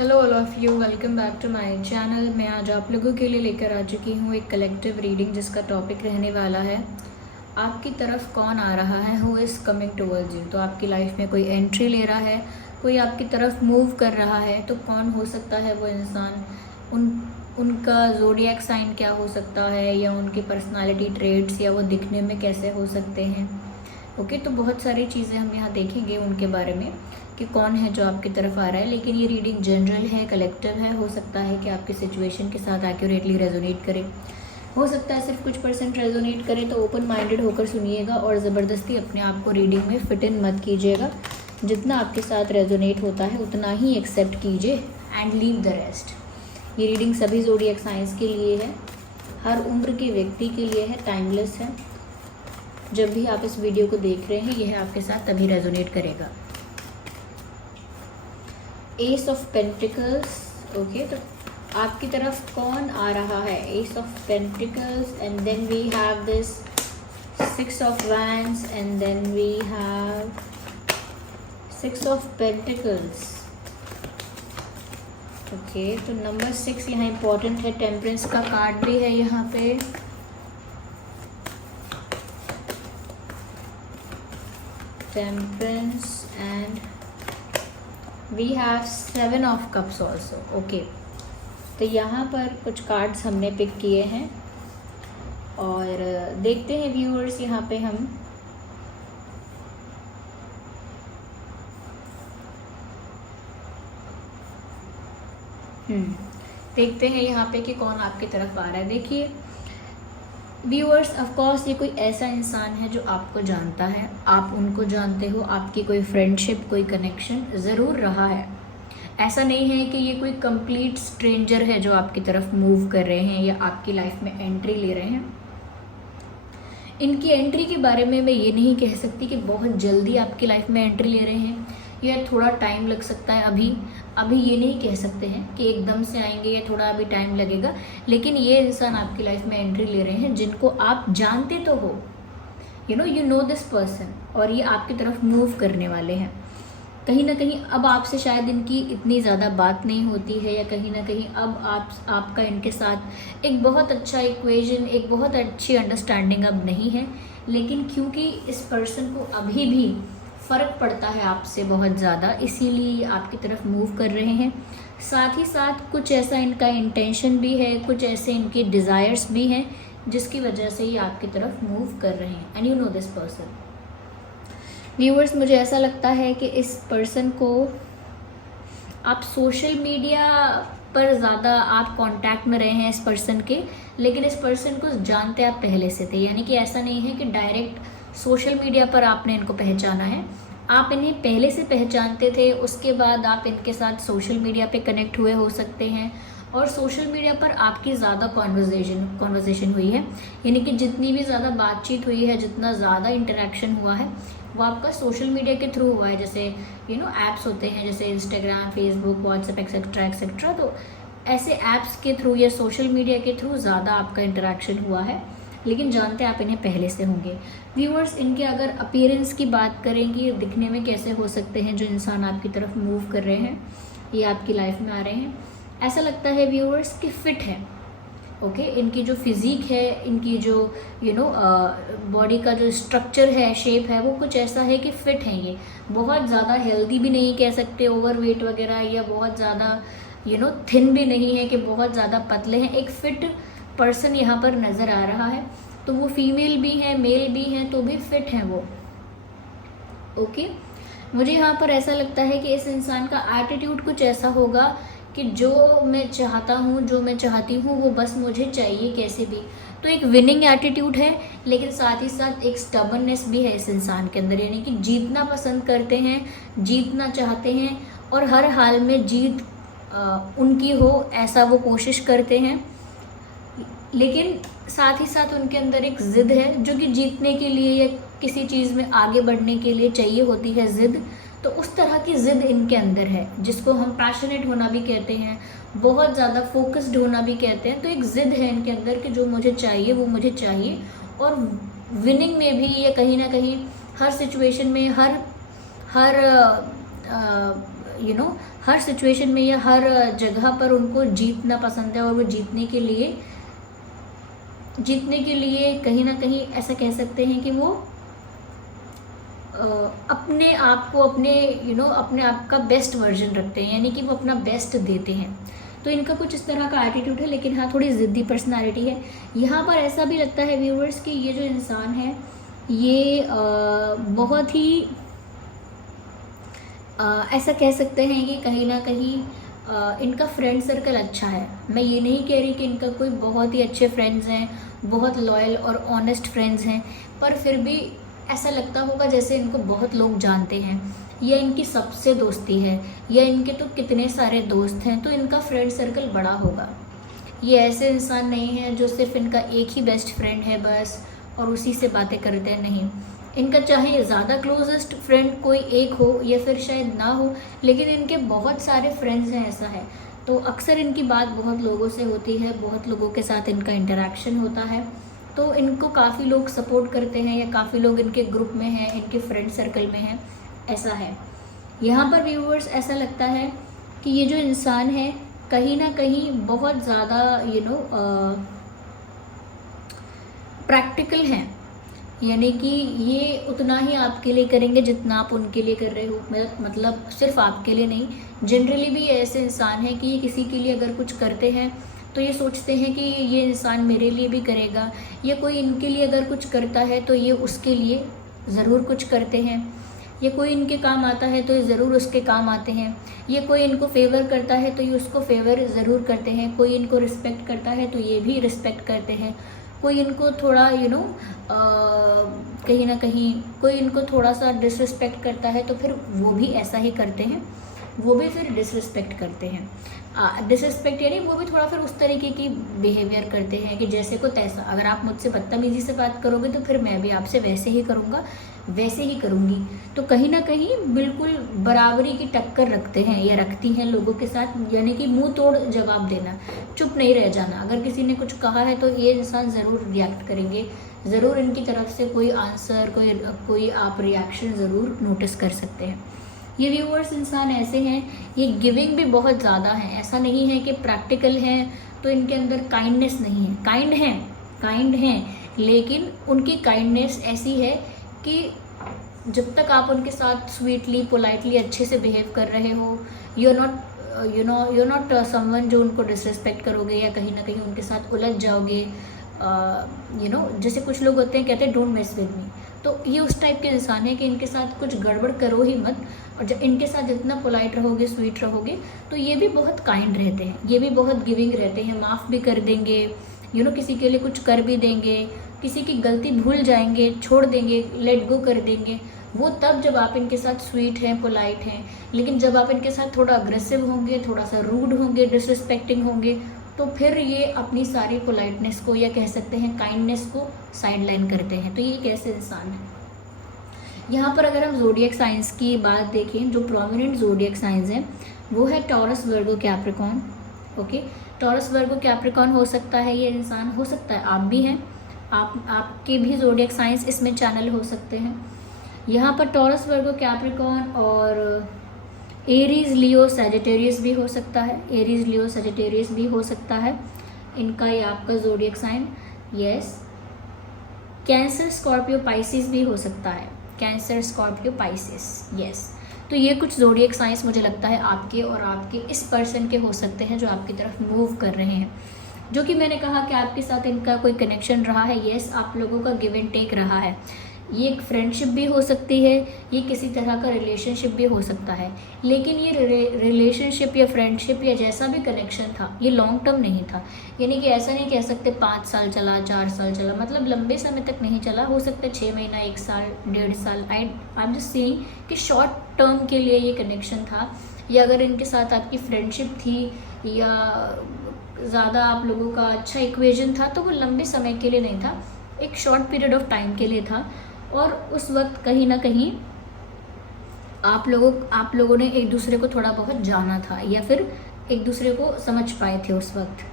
Hello all of you, welcome back to my channel. मैं आज आप लोगों के लिए लेकर आ चुकी हूँ एक कलेक्टिव रीडिंग जिसका टॉपिक रहने वाला है आपकी तरफ कौन आ रहा है, who is coming towards you. तो आपकी लाइफ में कोई एंट्री ले रहा है, कोई आपकी तरफ मूव कर रहा है, तो कौन हो सकता है वो इंसान, उनका ज़ोडिएक साइन क्या हो सकता है, या उनकी पर्सनालिटी ट्रेट्स, या वो दिखने में कैसे हो सकते हैं। ओके, तो बहुत सारी चीज़ें हम यहाँ देखेंगे उनके बारे में कि कौन है जो आपकी तरफ आ रहा है। लेकिन ये रीडिंग जनरल है, कलेक्टिव है। हो सकता है कि आपकी सिचुएशन के साथ एक्यूरेटली रेजोनेट करे, हो सकता है सिर्फ कुछ % रेजोनेट करे। तो ओपन माइंडेड होकर सुनिएगा और ज़बरदस्ती अपने आप को रीडिंग में फिट इन मत कीजिएगा। जितना आपके साथ रेजोनेट होता है उतना ही एक्सेप्ट कीजिए एंड लीव द रेस्ट। ये रीडिंग सभी ज़ोडिएक साइंस के लिए है, हर उम्र के व्यक्ति के लिए है, टाइमलेस है। जब भी आप इस वीडियो को देख रहे हैं यह आपके साथ तभी रेजोनेट करेगा। S of pentacles. ओके, तो आपकी तरफ कौन आ रहा है? Ace of pentacles, and then we have this 6 of wands, and then we have 6 of pentacles. Okay, तो नंबर 6 यहाँ इम्पॉर्टेंट है। टेम्परेंस का कार्ड भी है यहाँ पे। Temperance and we have 7 of cups also. Okay, तो यहाँ पर कुछ कार्ड्स हमने पिक किए हैं और देखते हैं व्यूअर्स यहाँ पे हम देखते हैं यहाँ पे कि कौन आपकी तरफ आ रहा है। देखिए व्यूअर्स, ऑफ कोर्स ये कोई ऐसा इंसान है जो आपको जानता है, आप उनको जानते हो, आपकी कोई फ्रेंडशिप, कोई कनेक्शन ज़रूर रहा है। ऐसा नहीं है कि ये कोई कंप्लीट स्ट्रेंजर है जो आपकी तरफ मूव कर रहे हैं या आपकी लाइफ में एंट्री ले रहे हैं। इनकी एंट्री के बारे में मैं ये नहीं कह सकती कि बहुत जल्दी आपकी लाइफ में एंट्री ले रहे हैं या थोड़ा टाइम लग सकता है। अभी ये नहीं कह सकते हैं कि एकदम से आएंगे या थोड़ा अभी टाइम लगेगा। लेकिन ये इंसान आपकी लाइफ में एंट्री ले रहे हैं जिनको आप जानते तो हो, यू नो दिस पर्सन, और ये आपकी तरफ मूव करने वाले हैं। कहीं ना कहीं अब आपसे शायद इनकी इतनी ज़्यादा बात नहीं होती है, या कहीं ना कहीं अब आपका इनके साथ एक बहुत अच्छा इक्वेशन, एक बहुत अच्छी अंडरस्टैंडिंग अब नहीं है। लेकिन क्योंकि इस पर्सन को अभी भी फ़र्क पड़ता है आपसे बहुत ज़्यादा, इसीलिए आपकी तरफ मूव कर रहे हैं। साथ ही साथ कुछ ऐसा इनका इंटेंशन भी है, कुछ ऐसे इनके डिज़ायर्स भी हैं जिसकी वजह से ये आपकी तरफ मूव कर रहे हैं। And you know this person. Viewers, मुझे ऐसा लगता है कि इस पर्सन को आप सोशल मीडिया पर ज़्यादा आप कांटेक्ट में रहे हैं इस पर्सन के, लेकिन इस पर्सन को जानते आप पहले से थे। यानी कि ऐसा नहीं है कि डायरेक्ट सोशल मीडिया पर आपने इनको पहचाना है, आप इन्हें पहले से पहचानते थे। उसके बाद आप इनके साथ सोशल मीडिया पे कनेक्ट हुए हो सकते हैं, और सोशल मीडिया पर आपकी ज़्यादा कॉन्वर्जेशन हुई है। यानी कि जितनी भी ज़्यादा बातचीत हुई है, जितना ज़्यादा इंटरेक्शन हुआ है, वो आपका सोशल मीडिया के थ्रू हुआ है। जैसे ऐप्स होते हैं जैसे Instagram, Facebook, WhatsApp etcetera etcetera. तो ऐसे ऐप्स के थ्रू या सोशल मीडिया के थ्रू ज़्यादा आपका इंटरेक्शन हुआ है, लेकिन जानते आप इन्हें पहले से होंगे। व्यूअर्स, इनके अगर अपीयरेंस की बात करेंगे, दिखने में कैसे हो सकते हैं जो इंसान आपकी तरफ मूव कर रहे हैं, ये आपकी लाइफ में आ रहे हैं, ऐसा लगता है व्यूअर्स कि फिट है। ओके, इनकी जो फिज़िक है, इनकी जो बॉडी का जो स्ट्रक्चर है, शेप है, वो कुछ ऐसा है कि फिट है। ये बहुत ज़्यादा हेल्दी भी नहीं कह सकते, ओवरवेट वगैरह, या बहुत ज़्यादा थिन भी नहीं है कि बहुत ज़्यादा पतले हैं। एक फिट पर्सन यहाँ पर नज़र आ रहा है। तो वो फीमेल भी हैं, मेल भी हैं, तो भी फिट हैं वो। ओके, मुझे यहाँ पर ऐसा लगता है कि इस इंसान का एटीट्यूड कुछ ऐसा होगा कि जो मैं चाहता हूँ, जो मैं चाहती हूँ, वो बस मुझे चाहिए कैसे भी। तो एक विनिंग एटीट्यूड है, लेकिन साथ ही साथ एक स्टबर्ननेस भी है इस इंसान के अंदर। यानी कि जीतना पसंद करते हैं, जीतना चाहते हैं, और हर हाल में जीत उनकी हो ऐसा वो कोशिश करते हैं। लेकिन साथ ही साथ उनके अंदर एक ज़िद है जो कि जीतने के लिए या किसी चीज़ में आगे बढ़ने के लिए चाहिए होती है ज़िद। तो उस तरह की ज़िद इनके अंदर है, जिसको हम पैशनेट होना भी कहते हैं, बहुत ज़्यादा फोकस्ड होना भी कहते हैं। तो एक ज़िद है इनके अंदर कि जो मुझे चाहिए वो मुझे चाहिए, और विनिंग में भी ये कहीं ना कहीं हर सिचुएशन में, हर हर सिचुएशन में या हर जगह पर उनको जीतना पसंद है, और वो जीतने के लिए कहीं ना कहीं ऐसा कह सकते हैं कि वो अपने आप को अपने आप का बेस्ट वर्जन रखते हैं, यानी कि वो अपना बेस्ट देते हैं। तो इनका कुछ इस तरह का एटीट्यूड है, लेकिन हाँ थोड़ी ज़िद्दी पर्सनालिटी है। यहाँ पर ऐसा भी लगता है व्यूअर्स कि ये जो इंसान है ये बहुत ही ऐसा कह सकते हैं कि कहीं ना कहीं इनका फ्रेंड सर्कल अच्छा है। मैं ये नहीं कह रही कि इनका कोई बहुत ही अच्छे फ्रेंड्स हैं, बहुत लॉयल और ऑनेस्ट फ्रेंड्स हैं, पर फिर भी ऐसा लगता होगा जैसे इनको बहुत लोग जानते हैं, या इनकी सबसे दोस्ती है, या इनके तो कितने सारे दोस्त हैं, तो इनका फ्रेंड सर्कल बड़ा होगा। ये ऐसे इंसान नहीं है जो सिर्फ इनका एक ही बेस्ट फ्रेंड है बस और उसी से बातें करते हैं, नहीं। इनका चाहे ज़्यादा क्लोजेस्ट फ्रेंड कोई एक हो या फिर शायद ना हो, लेकिन इनके बहुत सारे फ्रेंड्स हैं, ऐसा है। तो अक्सर इनकी बात बहुत लोगों से होती है, बहुत लोगों के साथ इनका इंटरेक्शन होता है, तो इनको काफ़ी लोग सपोर्ट करते हैं, या काफ़ी लोग इनके ग्रुप में हैं, इनके फ्रेंड सर्कल में हैं, ऐसा है। यहाँ पर व्यूअर्स ऐसा लगता है कि ये जो इंसान है कहीं ना कहीं बहुत ज़्यादा प्रैक्टिकल हैं, यानी कि ये उतना ही आपके लिए करेंगे जितना आप उनके लिए कर रहे हो। मतलब सिर्फ आपके लिए नहीं, जनरली भी ऐसे इंसान हैं कि ये किसी के लिए अगर कुछ करते हैं तो ये सोचते हैं कि ये इंसान मेरे लिए भी करेगा, या कोई इनके लिए अगर कुछ करता है तो ये उसके लिए ज़रूर कुछ करते हैं, या कोई इनके काम आता है तो ये ज़रूर उसके काम आते हैं, या कोई इनको फेवर करता है तो ये उसको फेवर ज़रूर करते हैं, कोई इनको रिस्पेक्ट करता है तो ये भी रिस्पेक्ट करते हैं, कोई इनको थोड़ा कहीं ना कहीं कोई इनको थोड़ा सा डिसरिस्पेक्ट करता है तो फिर वो भी ऐसा ही करते हैं, वो भी फिर डिसरिस्पेक्ट करते हैं। डिसरिस्पेक्ट यानी वो भी थोड़ा फिर उस तरीके की बिहेवियर करते हैं कि जैसे को तैसा। अगर आप मुझसे बदतमीजी से बात करोगे तो फिर मैं भी आपसे वैसे ही करूँगा, वैसे ही करूँगी। तो कहीं ना कहीं बिल्कुल बराबरी की टक्कर रखते हैं या रखती हैं लोगों के साथ, यानी कि मुंह तोड़ जवाब देना, चुप नहीं रह जाना। अगर किसी ने कुछ कहा है तो ये इंसान ज़रूर रिएक्ट करेंगे, ज़रूर इनकी तरफ से कोई आंसर कोई आप रिएक्शन ज़रूर नोटिस कर सकते हैं। ये व्यूअर्स इंसान ऐसे हैं, ये गिविंग भी बहुत ज़्यादा है। ऐसा नहीं है कि प्रैक्टिकल हैं तो इनके अंदर काइंडनेस नहीं है, काइंड हैं, लेकिन उनकी काइंडनेस ऐसी है कि जब तक आप उनके साथ स्वीटली पोलाइटली अच्छे से बिहेव कर रहे हो, यू आर नॉट समवन जो उनको डिसरिस्पेक्ट करोगे या कहीं ना कहीं उनके साथ उलझ जाओगे। जैसे कुछ लोग होते हैं कहते हैं डोंट मेस विद मी, तो ये उस टाइप के इंसान है कि इनके साथ कुछ गड़बड़ करो ही मत। और जब इनके साथ जितना पोलाइट रहोगे, स्वीट रहोगे, तो ये भी बहुत काइंड रहते हैं, ये भी बहुत गिविंग रहते हैं, माफ़ भी कर देंगे, किसी के लिए कुछ कर भी देंगे, किसी की गलती भूल जाएंगे, छोड़ देंगे, लेट गो कर देंगे। वो तब जब आप इनके साथ स्वीट हैं, पोलाइट हैं। लेकिन जब आप इनके साथ थोड़ा अग्रेसिव होंगे, थोड़ा सा रूड होंगे, डिसरिस्पेक्टिंग होंगे, तो फिर ये अपनी सारी पोलाइटनेस को या कह सकते हैं काइंडनेस को साइड लाइन करते हैं। तो ये एक ऐसे इंसान है। यहाँ पर अगर हम ज़ोडिएक साइंस की बात देखें, जो प्रोमिनेंट ज़ोडिएक साइंस हैं वो है टॉरस, वर्गो, कैप्रिकॉर्न। ओके, टॉरस, वर्गो, कैप्रिकॉर्न हो सकता है ये इंसान, हो सकता है आप भी हैं, आपके भी ज़ोडिएक साइंस इसमें चैनल हो सकते हैं। यहाँ पर टॉरस, वर्गो, कैप्रिकॉर्न और एरीज, लियो, सैजिटेरियस भी हो सकता है, एरीज, लियो, सैजिटेरियस भी हो सकता है इनका, ये आपका zodiac sign. Yes, Cancer, Scorpio, Pisces भी हो सकता है, कैंसर, स्कॉर्पियो, पाइसिस। यस, तो ये कुछ ज़ोडिएक साइंस मुझे लगता है आपके और आपके इस पर्सन के हो सकते हैं जो आपकी तरफ मूव कर रहे हैं, जो कि मैंने कहा कि आपके साथ इनका कोई कनेक्शन रहा है। यस, आप लोगों का गिव एंड टेक रहा है। ये एक फ्रेंडशिप भी हो सकती है, ये किसी तरह का रिलेशनशिप भी हो सकता है, लेकिन ये रिलेशनशिप या फ्रेंडशिप या जैसा भी कनेक्शन था ये लॉन्ग टर्म नहीं था। यानी कि ऐसा नहीं कह सकते 5 साल चला, 4 साल चला, मतलब लंबे समय तक नहीं चला। हो सकता है 6 महीना, 1 साल, 1.5 साल। आई एम जस्ट सेइंग कि शॉर्ट टर्म के लिए ये कनेक्शन था, या अगर इनके साथ आपकी फ्रेंडशिप थी या ज़्यादा आप लोगों का अच्छा इक्वेशन था, तो वो लंबे समय के लिए नहीं था, एक शॉर्ट पीरियड ऑफ टाइम के लिए था। और उस वक्त कहीं ना कहीं आप लोगों ने एक दूसरे को थोड़ा बहुत जाना था, या फिर एक दूसरे को समझ पाए थे उस वक्त।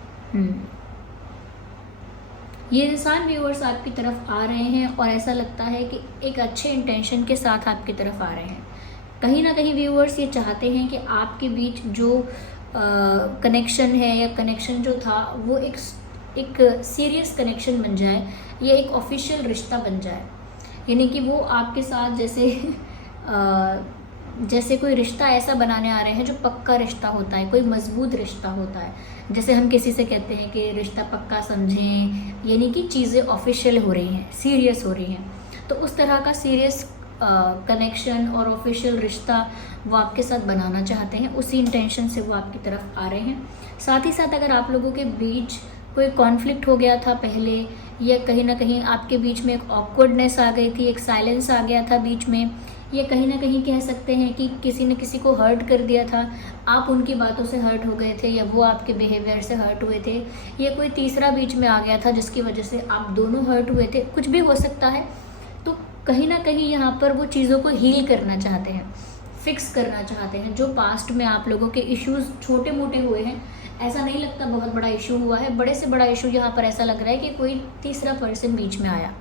ये इंसान व्यूअर्स आपकी तरफ आ रहे हैं और ऐसा लगता है कि एक अच्छे इंटेंशन के साथ आपकी तरफ आ रहे हैं। कहीं ना कहीं व्यूअर्स ये चाहते हैं कि आपके बीच जो कनेक्शन है या कनेक्शन जो था वो एक सीरियस कनेक्शन बन जाए या एक ऑफिशियल रिश्ता बन जाए। यानी कि वो आपके साथ जैसे कोई रिश्ता ऐसा बनाने आ रहे हैं जो पक्का रिश्ता होता है, कोई मजबूत रिश्ता होता है। जैसे हम किसी से कहते हैं कि रिश्ता पक्का समझें, यानी कि चीज़ें ऑफिशियल हो रही हैं, सीरियस हो रही हैं। तो उस तरह का सीरियस कनेक्शन और ऑफिशियल रिश्ता वो आपके साथ बनाना चाहते हैं, उसी इंटेंशन से वो आपकी तरफ आ रहे हैं। साथ ही साथ अगर आप लोगों के बीच कोई कॉन्फ्लिक्ट हो गया था पहले, या कहीं ना कहीं आपके बीच में एक ऑकवर्डनेस आ गई थी, एक साइलेंस आ गया था बीच में, या कहीं ना कहीं कह सकते हैं कि किसी ने किसी को हर्ट कर दिया था, आप उनकी बातों से हर्ट हो गए थे या वो आपके बिहेवियर से हर्ट हुए थे, या कोई तीसरा बीच में आ गया था जिसकी वजह से आप दोनों हर्ट हुए थे, कुछ भी हो सकता है। तो कहीं ना कहीं यहाँ पर वो चीज़ों को हील करना चाहते हैं, फिक्स करना चाहते हैं। जो पास्ट में आप लोगों के इश्यूज़ छोटे मोटे हुए हैं, ऐसा नहीं लगता बहुत बड़ा इशू हुआ है, बड़े से बड़ा इशू यहाँ पर ऐसा लग रहा है कि कोई तीसरा पर्सन बीच में आया,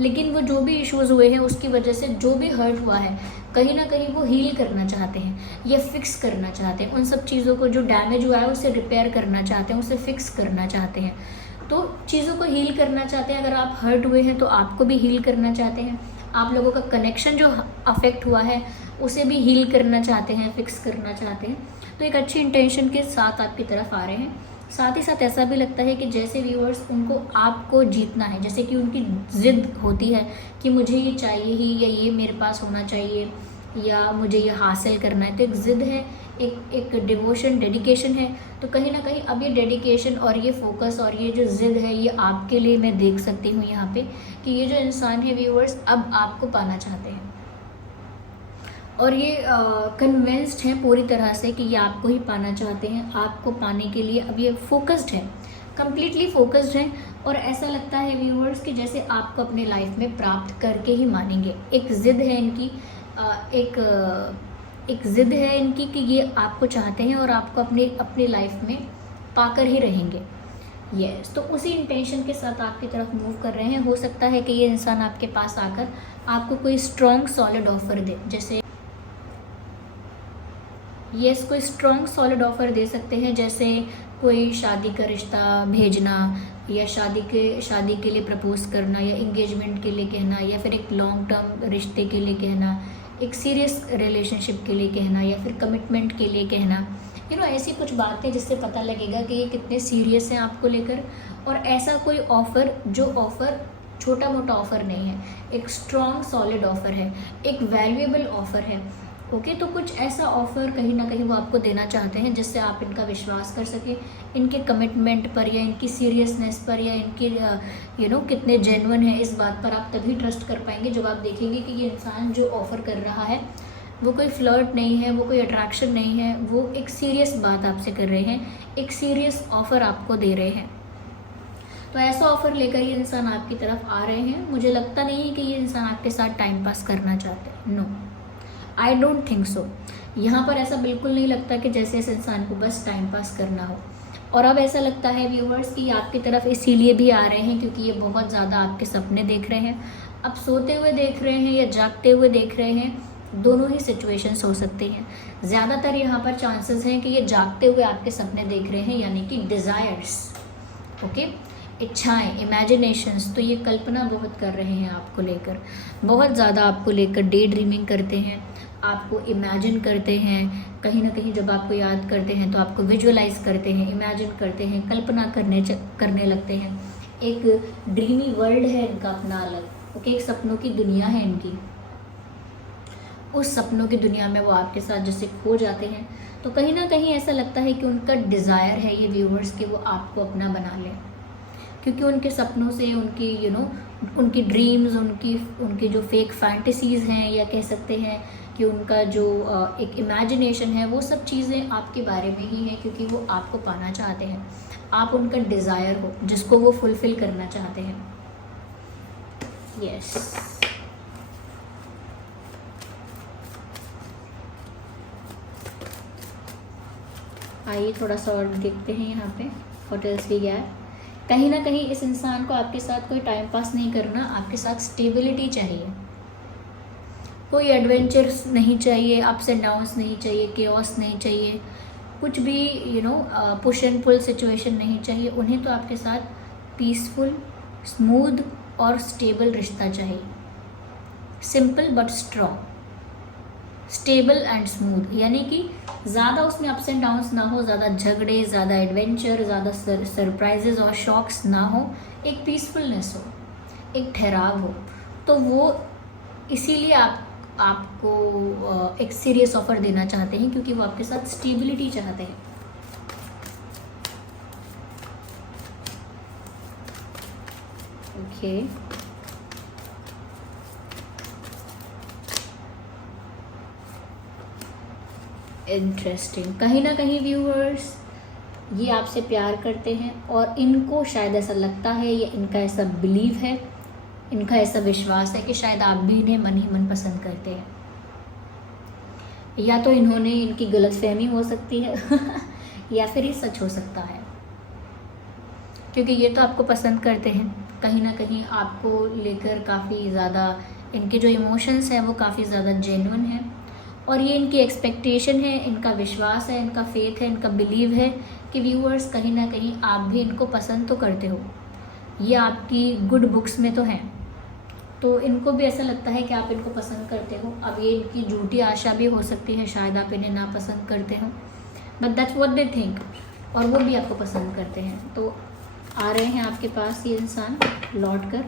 लेकिन वो जो भी इश्यूज़ हुए हैं उसकी वजह से जो भी हर्ट हुआ है कहीं ना कहीं वो हील करना चाहते हैं या फिक्स करना चाहते हैं। उन सब चीज़ों को जो डैमेज हुआ है उसे रिपेयर करना चाहते हैं, उसे फिक्स करना चाहते हैं। तो चीज़ों को हील करना चाहते हैं। अगर आप हर्ट हुए हैं तो आपको भी हील करना चाहते हैं। आप लोगों का कनेक्शन जो अफेक्ट हुआ है उसे भी हील करना चाहते हैं, फिक्स करना चाहते हैं। तो एक अच्छी इंटेंशन के साथ आपकी तरफ आ रहे हैं। साथ ही साथ ऐसा भी लगता है कि जैसे व्यूअर्स उनको आपको जीतना है, जैसे कि उनकी ज़िद होती है कि मुझे ये चाहिए ही, या ये मेरे पास होना चाहिए, या मुझे ये हासिल करना है। तो एक ज़िद है, एक डिवोशन, डेडिकेशन है। तो कहीं ना कहीं अब ये डेडिकेशन और ये फोकस और ये जो ज़िद है ये आपके लिए मैं देख सकती हूँ यहाँ पे कि ये जो इंसान है व्यूअर्स अब आपको पाना चाहते हैं, और ये कन्विंस्ड हैं पूरी तरह से कि ये आपको ही पाना चाहते हैं। आपको पाने के लिए अब ये फोकस्ड है, कम्प्लीटली फोकस्ड हैं। और ऐसा लगता है व्यूअर्स कि जैसे आपको अपने लाइफ में प्राप्त करके ही मानेंगे। एक ज़िद है इनकी, एक ज़िद है इनकी कि ये आपको चाहते हैं और आपको अपनी लाइफ में पाकर ही रहेंगे। यस, तो उसी इंटेंशन के साथ आपकी तरफ मूव कर रहे हैं। हो सकता है कि ये इंसान आपके पास आकर आपको कोई स्ट्रॉन्ग सॉलिड ऑफर दे, जैसे यस कोई स्ट्रॉन्ग सॉलिड ऑफर दे सकते हैं, जैसे कोई शादी का रिश्ता भेजना, या शादी के लिए प्रपोज करना, या इंगेजमेंट के लिए कहना, या फिर एक लॉन्ग टर्म रिश्ते के लिए कहना, एक सीरियस रिलेशनशिप के लिए कहना, या फिर कमिटमेंट के लिए कहना। ऐसी कुछ बातें जिससे पता लगेगा कि ये कितने सीरियस हैं आपको लेकर। और ऐसा कोई ऑफ़र जो ऑफ़र छोटा मोटा ऑफ़र नहीं है, एक स्ट्रॉन्ग सॉलिड ऑफ़र है, एक वैल्यूएबल ऑफ़र है। ओके, तो कुछ ऐसा ऑफ़र कहीं ना कहीं वो आपको देना चाहते हैं जिससे आप इनका विश्वास कर सकें, इनके कमिटमेंट पर या इनकी सीरियसनेस पर, या इनके कितने जेन्युइन है इस बात पर आप तभी ट्रस्ट कर पाएंगे जब आप देखेंगे कि ये इंसान जो ऑफ़र कर रहा है वो कोई फ्लर्ट नहीं है, वो कोई अट्रैक्शन नहीं है, वो एक सीरियस बात आपसे कर रहे हैं, एक सीरियस ऑफ़र आपको दे रहे हैं। तो ऐसा ऑफ़र लेकर ये इंसान आपकी तरफ आ रहे हैं। मुझे लगता नहीं है कि ये इंसान आपके साथ टाइम पास करना चाहते हैं, no, I don't think so. यहाँ पर ऐसा बिल्कुल नहीं लगता कि जैसे इस इंसान को बस टाइम पास करना हो। और अब ऐसा लगता है व्यूअर्स कि आपकी तरफ इसीलिए भी आ रहे हैं क्योंकि ये बहुत ज़्यादा आपके सपने देख रहे हैं। अब सोते हुए देख रहे हैं या जागते हुए देख रहे हैं, दोनों ही सिचुएशंस हो सकती हैं। ज़्यादातर यहाँ पर चांसेस हैं कि ये जागते हुए आपके सपने देख रहे हैं, यानी कि डिज़ायर्स, ओके, इच्छाएं, इमेजिनेशंस। तो ये कल्पना बहुत कर रहे हैं आपको लेकर, बहुत ज़्यादा आपको लेकर डे ड्रीमिंग करते हैं, आपको इमेजिन करते हैं। कहीं ना कहीं जब आपको याद करते हैं तो आपको विजुअलाइज करते हैं, इमेजिन करते हैं, कल्पना करने लगते हैं। एक ड्रीमी वर्ल्ड है इनका अपना अलग, ओके, एक सपनों की दुनिया है इनकी। उस सपनों की दुनिया में वो आपके साथ जैसे खो जाते हैं। तो कहीं ना कहीं ऐसा लगता है कि उनका डिज़ायर है ये व्यूअर्स कि वो आपको अपना बना लें, क्योंकि उनके सपनों से उनकी उनकी ड्रीम्स, उनकी जो फेक फैंटेसीज़ हैं, या कह सकते हैं कि उनका जो एक इमेजिनेशन है, वो सब चीज़ें आपके बारे में ही हैं, क्योंकि वो आपको पाना चाहते हैं। आप उनका डिज़ायर हो जिसको वो फुलफ़िल करना चाहते हैं। यस, आइए थोड़ा सा और देखते हैं यहाँ पे व्हाट एल्स वी गॉट। कहीं ना कहीं इस इंसान को आपके साथ कोई टाइम पास नहीं करना, आपके साथ स्टेबिलिटी चाहिए। कोई एडवेंचर्स नहीं चाहिए, अप्स एंड डाउन्स नहीं चाहिए, केओस नहीं चाहिए, कुछ भी पुश एंड पुल सिचुएशन नहीं चाहिए। उन्हें तो आपके साथ पीसफुल, स्मूथ और स्टेबल रिश्ता चाहिए। Simple but strong, stable and smooth, यानी कि ज़्यादा उसमें अप्स एंड डाउन्स ना हो, ज़्यादा झगड़े, ज़्यादा एडवेंचर, ज़्यादा सरप्राइजेज और शॉक्स ना हो, एक पीसफुलनेस हो, एक ठहराव हो। तो वो इसीलिए आपको एक सीरियस ऑफर देना चाहते हैं, क्योंकि वो आपके साथ स्टेबिलिटी चाहते हैं। Okay, interesting. कहीं ना कहीं व्यूअर्स ये आपसे प्यार करते हैं और इनको शायद ऐसा लगता है या इनका ऐसा बिलीव है, इनका ऐसा विश्वास है कि शायद आप भी इन्हें मन ही मन पसंद करते हैं। या तो इनकी गलतफहमी हो सकती है या फिर ये सच हो सकता है, क्योंकि ये तो आपको पसंद करते हैं। कहीं ना कहीं आपको लेकर काफ़ी ज़्यादा इनके जो इमोशंस हैं वो काफ़ी ज़्यादा जेन्युइन हैं, और ये इनकी एक्सपेक्टेशन है, इनका विश्वास है, इनका फेथ है, इनका बिलीव है कि व्यूअर्स कहीं ना कहीं आप भी इनको पसंद तो करते हो, ये आपकी गुड बुक्स में तो हैं। तो इनको भी ऐसा लगता है कि आप इनको पसंद करते हो। अब ये इनकी झूठी आशा भी हो सकती है, शायद आप इन्हें ना पसंद करते हो, but that's what they think, और वो भी आपको पसंद करते हैं। तो आ रहे हैं आपके पास ये इंसान लौट कर।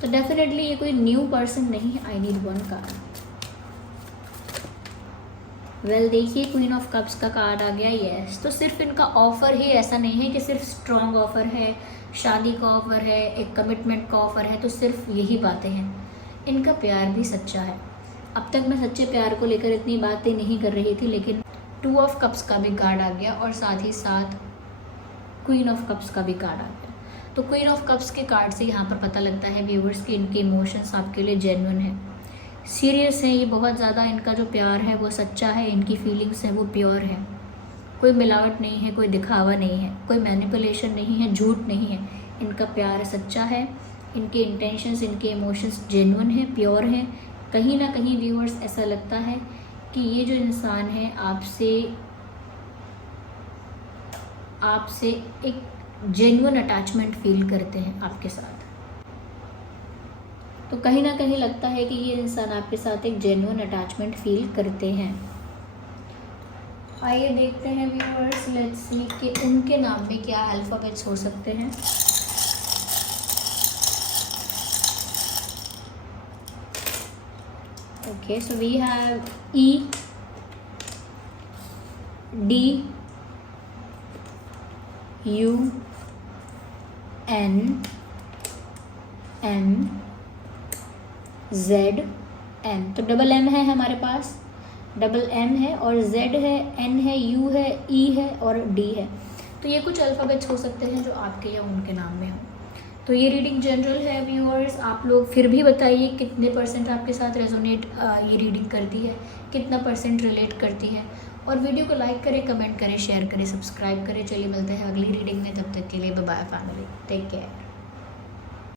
तो डेफिनेटली ये कोई न्यू पर्सन नहीं है। I need one card. Well देखिए, क्वीन ऑफ कप्स का कार्ड आ गया। यस, तो सिर्फ इनका ऑफर ही ऐसा नहीं है कि सिर्फ स्ट्रॉन्ग ऑफर है, शादी का ऑफर है, एक कमिटमेंट का ऑफर है, तो सिर्फ यही बातें हैं। इनका प्यार भी सच्चा है। अब तक मैं सच्चे प्यार को लेकर इतनी बातें नहीं कर रही थी, लेकिन 2 ऑफ कप्स का भी कार्ड आ गया और साथ ही साथ क्वीन ऑफ कप्स का भी कार्ड आ गया। तो क्वीन ऑफ कप्स के कार्ड से यहाँ पर पता लगता है व्यूअर्स कि इनके इमोशंस आपके लिए जेन्युइन है, सीरियस है ये बहुत ज़्यादा। इनका जो प्यार है वो सच्चा है, इनकी फीलिंग्स है वो प्योर है, कोई मिलावट नहीं है, कोई दिखावा नहीं है, कोई मैनिपुलेशन नहीं है, झूठ नहीं है। इनका प्यार सच्चा है, इनके इंटेंशंस, इनके इमोशंस जेन्युइन है, प्योर है। कहीं ना कहीं व्यूअर्स ऐसा लगता है कि ये जो इंसान है आपसे एक जेन्युइन अटैचमेंट फील करते हैं आपके साथ। तो कहीं ना कहीं लगता है कि ये इंसान आपके साथ एक जेन्युइन अटैचमेंट फील करते हैं। आइए देखते हैं व्यूअर्स, लेट्स सी कि उनके नाम में क्या अल्फ़ाबेट्स हो सकते हैं। Okay, so we have E, D, U, N, M, Z, N। तो डबल M है हमारे पास, डबल M है और Z है, N है, U है, E है और D है। तो ये कुछ अल्फ़ाबेट्स हो सकते हैं जो आपके या उनके नाम में हो। तो ये रीडिंग जनरल है व्यूअर्स। आप लोग फिर भी बताइए कितने % आपके साथ रेजोनेट ये रीडिंग करती है, कितना % रिलेट करती है। और वीडियो को लाइक करें, कमेंट करें, शेयर करें, सब्सक्राइब करें। चलिए मिलते हैं अगली रीडिंग में, तब तक के लिए bye bye family, take care.